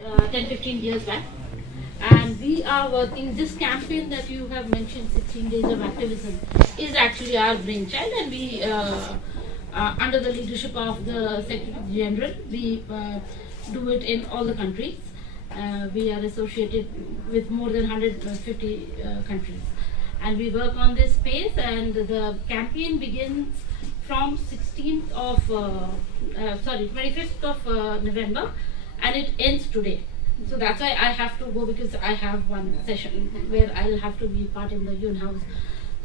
10-15 years back, and we are working. This campaign that you have mentioned, 16 days of activism, is actually our brainchild, and we under the leadership of the Secretary General, we do it in all the countries. We are associated with more than 150 countries, and we work on this space. And the campaign begins from 25th of November, and it ends today. So that's why I have to go, because I have one session where I'll have to be part in the UN House.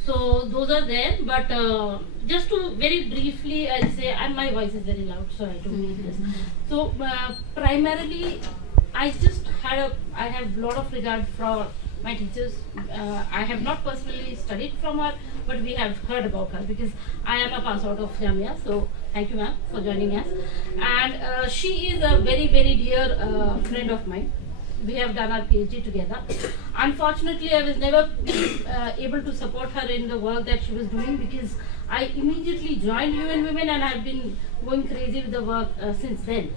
So those are there, but just to very briefly, I'll say, and my voice is very loud, so I don't need this. So primarily, I have a lot of regard for my teachers. I have not personally studied from her, but we have heard about her because I am a pass out of Jamia. So thank you, ma'am, for joining us. And she is a very, very dear friend of mine. We have done our PhD together. Unfortunately, I was never able to support her in the work that she was doing, because I immediately joined UN Women and I've been going crazy with the work since then.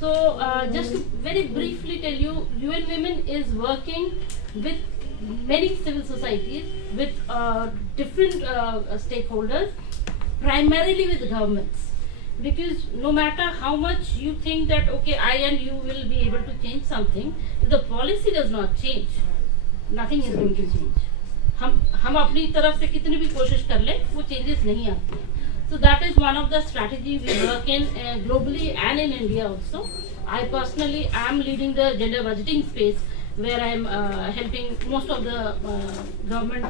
So just to very briefly tell you, UN Women is working with many civil societies, with different stakeholders, primarily with governments. Because no matter how much you think that, okay, I and you will be able to change something, if the policy does not change, nothing is going to change. हम अपनी तरफ से कितनी भी कोशिश कर ले, वो changes नहीं आती हैं. So that is one of the strategy we work in globally and in India also. I personally am leading the gender budgeting space, where I am helping most of the government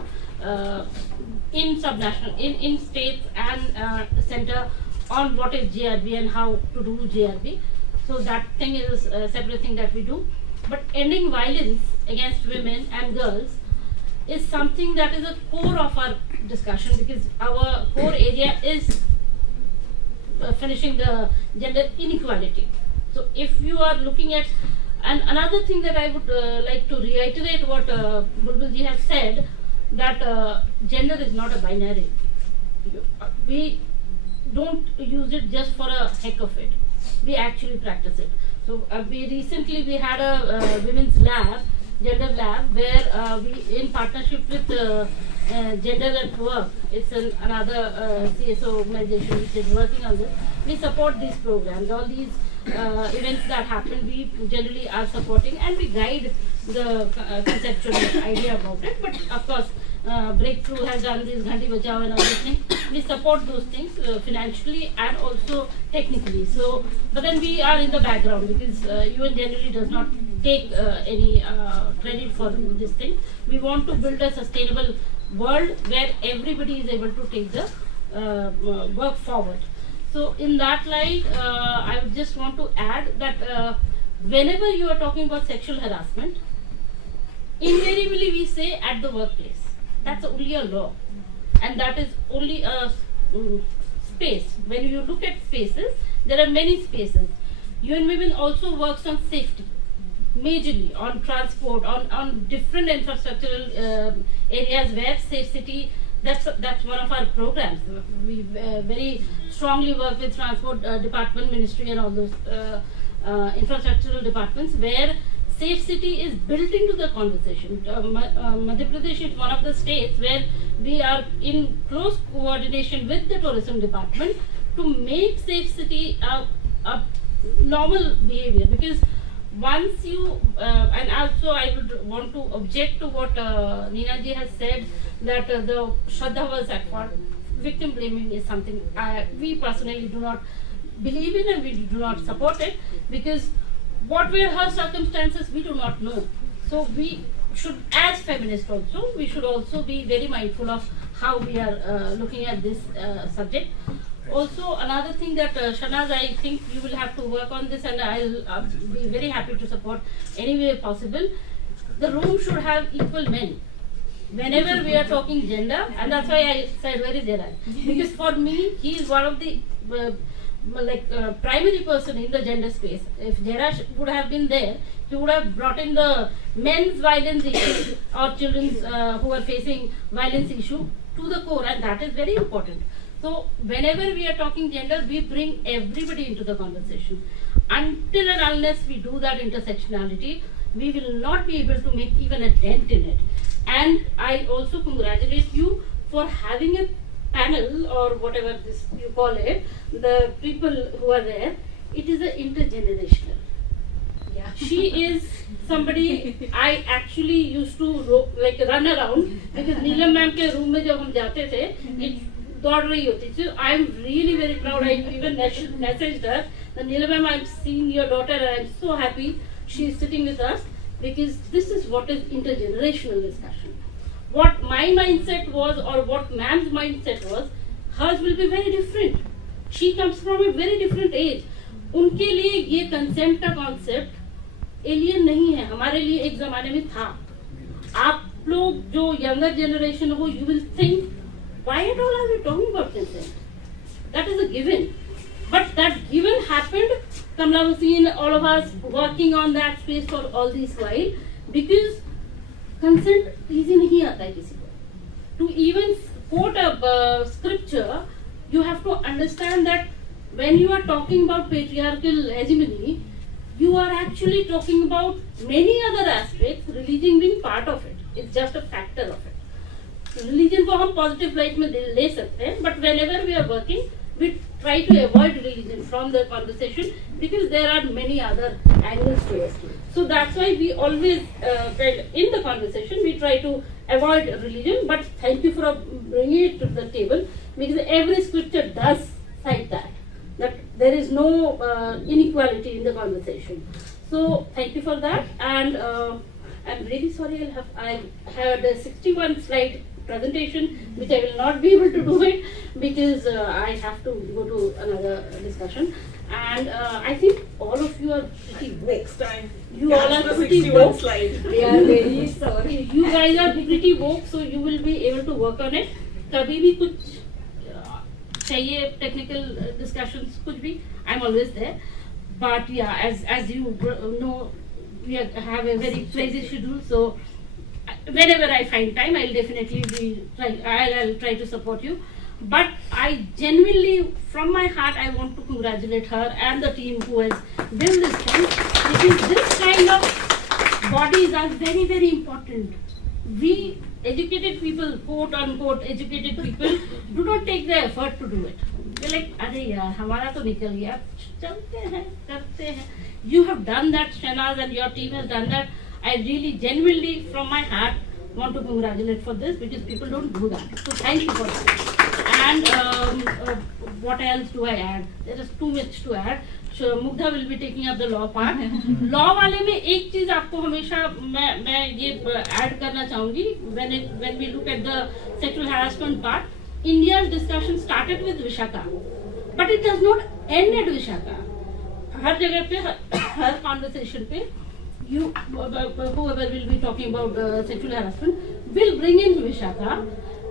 in subnational, in states and center, on what is GRB and how to do GRB. So that thing is a separate thing that we do. But ending violence against women and girls is something that is a core of our discussion, because our core area is finishing the gender inequality. So if you are looking at, and another thing that I would like to reiterate what Bulbul ji has said, that gender is not a binary. We don't use it just for a heck of it. We actually practice it. So we recently had a women's lab, gender lab, where we, in partnership with Gender at Work, it's another CSO organization which is working on this. We support these programs. All these events that happen, we generally are supporting, and we guide the conceptual idea about it. But of course, Breakthrough has done this Ghanti Bachao and other things. We support those things financially and also technically. So, but then we are in the background, because UN generally does not take any credit for this thing. We want to build a sustainable world where everybody is able to take the work forward. So in that light, I would just want to add that whenever you are talking about sexual harassment, invariably we say at the workplace. That's only a law, and that is only a space. When you look at spaces, there are many spaces. UN Women also works on safety, majorly on transport, on different infrastructural areas where safe city. That's one of our programs. We very strongly work with transport department, ministry, and all those infrastructural departments, where safe city is built into the conversation. Madhya Pradesh is one of the states where we are in close coordination with the tourism department to make safe city a normal behavior. Because once you, and also I would want to object to what Neena ji has said, that the Shraddha was at fault. Victim blaming is something we personally do not believe in, and we do not support it, because what were her circumstances, we do not know. So we should, as feminists also, we should also be very mindful of how we are looking at this subject. Also, another thing that Shanaz, I think you will have to work on this, and I'll be very happy to support any way possible. The room should have equal men. Whenever we are talking gender, and that's why I said, where is Gerard? Because for me, he is one of the primary person in the gender space. If Gerard would have been there, he would have brought in the men's violence issue or children's who are facing violence issue to the core, and that is very important. So whenever we are talking gender, we bring everybody into the conversation. Until and unless we do that intersectionality, we will not be able to make even a dent in it. And I also congratulate you for having a panel or whatever this you call it, the people who are there, it is a intergenerational. Yeah. She is somebody I actually used to run around because Neelam ma'am ke room mein jab hum jate the, it दौड़ रही होती थी. I am really very proud. I even messaged her, Neelam ma'am, I'm seeing your daughter and I'm so happy she is sitting with us, because this is what is intergenerational discussion. What my mindset was or what ma'am's mindset was, hers will be very different. She comes from a very different age. उनके लिए ये consent का concept alien नहीं है, हमारे लिए एक जमाने में था. आप लोग जो younger generation हो, you will think, why at all are we talking about consent? That is a given. But that given happened, Kamla Hussain, all of us working on that space for all this while, because consent easy नहीं आता है किसी को. To even quote a scripture, you have to understand that when you are talking about patriarchal hegemony, you are actually talking about many other aspects, religion being part of it. It's just a factor of it. Religion को हम positive light में ले सकते हैं, but whenever we are working, we try to avoid religion from the conversation because there are many other angles to it. So that's why we always, in the conversation, we try to avoid religion. But thank you for bringing it to the table, because every scripture does cite that there is no inequality in the conversation. So thank you for that. And I'm really sorry, I had a 61 slide presentation which I will not be able to do it because I have to go to another discussion. And I think all of you are pretty woke. Next time. You all are pretty woke. Slide. We are very sorry. You guys are pretty woke, so you will be able to work on it. कभी भी कुछ चाहिए technical discussions कुछ भी, I'm always there. But yeah, as you know, we have a very crazy schedule, so whenever I find time, I'll definitely I'll try to support you. But I genuinely, from my heart, I want to congratulate her and the team who has built this thing, because this kind of bodies are very, very important. We educated people, quote unquote educated people, do not take the effort to do it. They're like, अरे यार हमारा तो निकल गया, चलते हैं, करते हैं. You have done that, Shanaz, and your team has done that. I really, genuinely, from my heart, want to congratulate for this, because people don't do that. So thank you for that. And what else do I add? There is too much to add. So Mugdha will be taking up the law part. Law वाले में एक चीज आपको हमेशा मैं ये add करना चाहूँगी. When we look at the sexual harassment part, India's discussion started with Vishaka, but it does not end at Vishaka. हर जगह पे, हर conversation पे, whoever will be talking about sexual harassment will bring in Vishaka.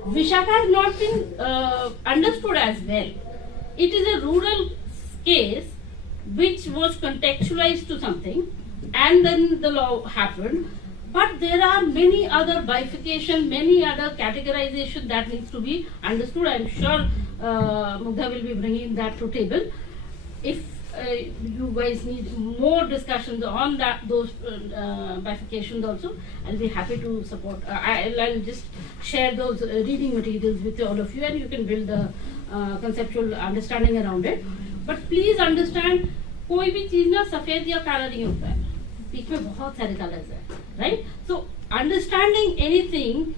Vishaka has not been understood as well. It is a rural case which was contextualized to something, and then the law happened. But there are many other bifurcation, many other categorization that needs to be understood. I'm sure Mugdha will be bringing that to table. If you guys need more discussions on those bifurcations also, I'll be happy to support. I'll just share those reading materials with all of you, and you can build the conceptual understanding around it. But please understand, कोई भी चीज ना सफेद या काला नहीं होता है, बीच में बहुत सारे कलर्स हैं, right? So understanding anything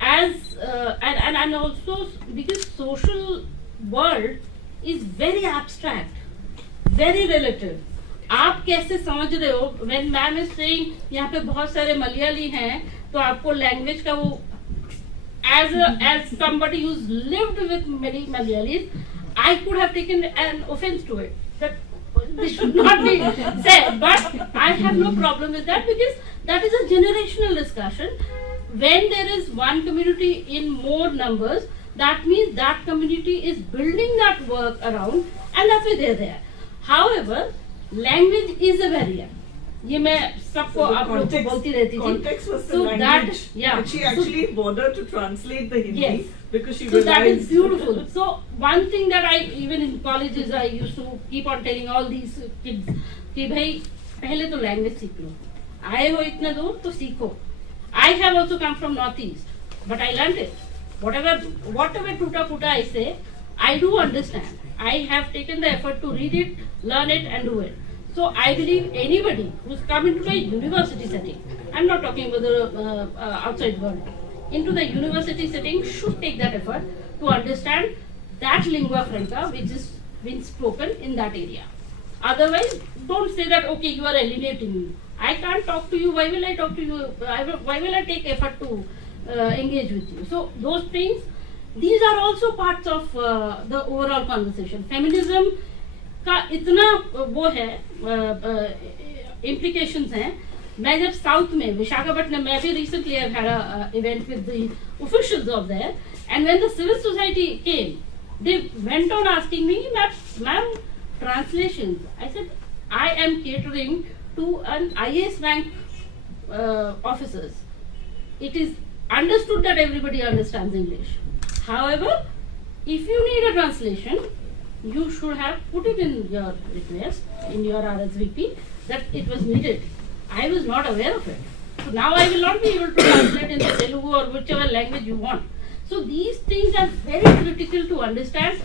as and also because social world is very abstract, very relative. आप कैसे समझ रहे हो? When ma'am is saying यहाँ पे बहुत सारे मलयाली हैं, तो आपको लैंग्वेज का वो as somebody who's lived with many Malayalis, I could have taken an offense to it. That this should not be said, but I have no problem with that, because that is a generational discussion. When there is one community in more numbers, that means that community is building that work around, and that's why they're there. However, language is a barrier. ये मैं सबको आप लोग को बोलती रहती थी. Context was the So language. that, yeah. But she actually bothered to translate the Hindi. Yes. Because she So that realized. is beautiful. So one thing that I, even in colleges, I used to keep on telling all these kids कि भाई पहले तो language सीख लो. आए हो इतना दूर तो सीखो. I have also come from Northeast, but I learned it. Whatever tuta puta I say, I do understand. I have taken the effort to read it, learn it, and do it. So I believe anybody who's come into a university setting, I'm not talking about the outside world, into the university setting should take that effort to understand that lingua franca which is being spoken in that area. Otherwise, don't say that, okay, you are alienating me. I can't talk to you. Why will I talk to you? Why will I take effort to engage with you? So those things, these are also parts of the overall conversation. Feminism का इतना वो है implications हैं. मैं जब south में विशाखापट्टनम में भी recently I've had a event with the officials of there, and when the civil society came, they went on asking me, ma'am, translations. I said, I am catering to an IAS rank officers. It is understood that everybody understands English. However, if you need a translation, you should have put it in your request, in your RSVP, that it was needed. I was not aware of it. So now I will not be able to translate in Telugu or whichever language you want. So these things are very critical to understand,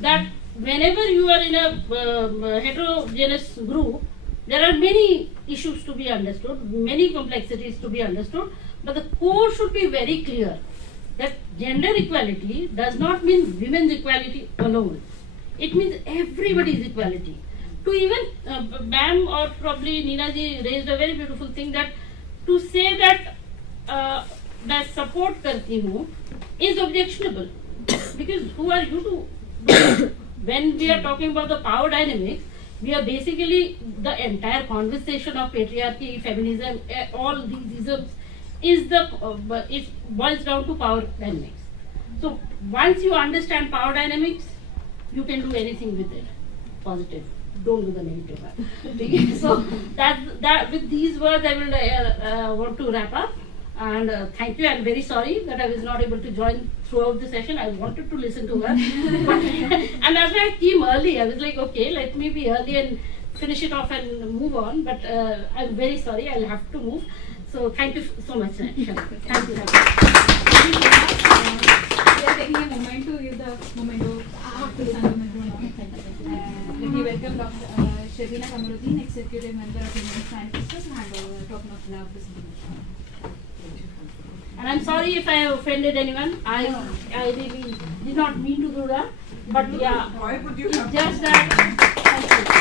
that whenever you are in a heterogeneous group, there are many issues to be understood, many complexities to be understood, but the core should be very clear that gender equality does not mean women's equality alone. It means everybody's equality. To even, ma'am or probably Neena ji raised a very beautiful thing, that to say that मैं support करती हूँ is objectionable, because who are you to do? When we are talking about the power dynamics, we are basically, the entire conversation of patriarchy, feminism, all these isms is it boils down to power dynamics. So once you understand power dynamics, you can do anything with it. Positive. Don't do the negative one. So that with these words, I will want to wrap up. And thank you. I'm very sorry that I was not able to join throughout the session. I wanted to listen to her. And that's why I came early. I was like, okay, let me be early and finish it off and move on. But I'm very sorry. I'll have to move. So thank you so much. Thank you. Thank you so much. We are taking a moment to give the memento to Sanghamitra now. Let me welcome Dr. Shabina Kamaruddin, Executive Member of Indian Scientists, and hand over token of love to Sanghamitra. And I'm sorry if I have offended anyone. I really did not mean to do that. But yeah, Why would you it's have just that. Thank you.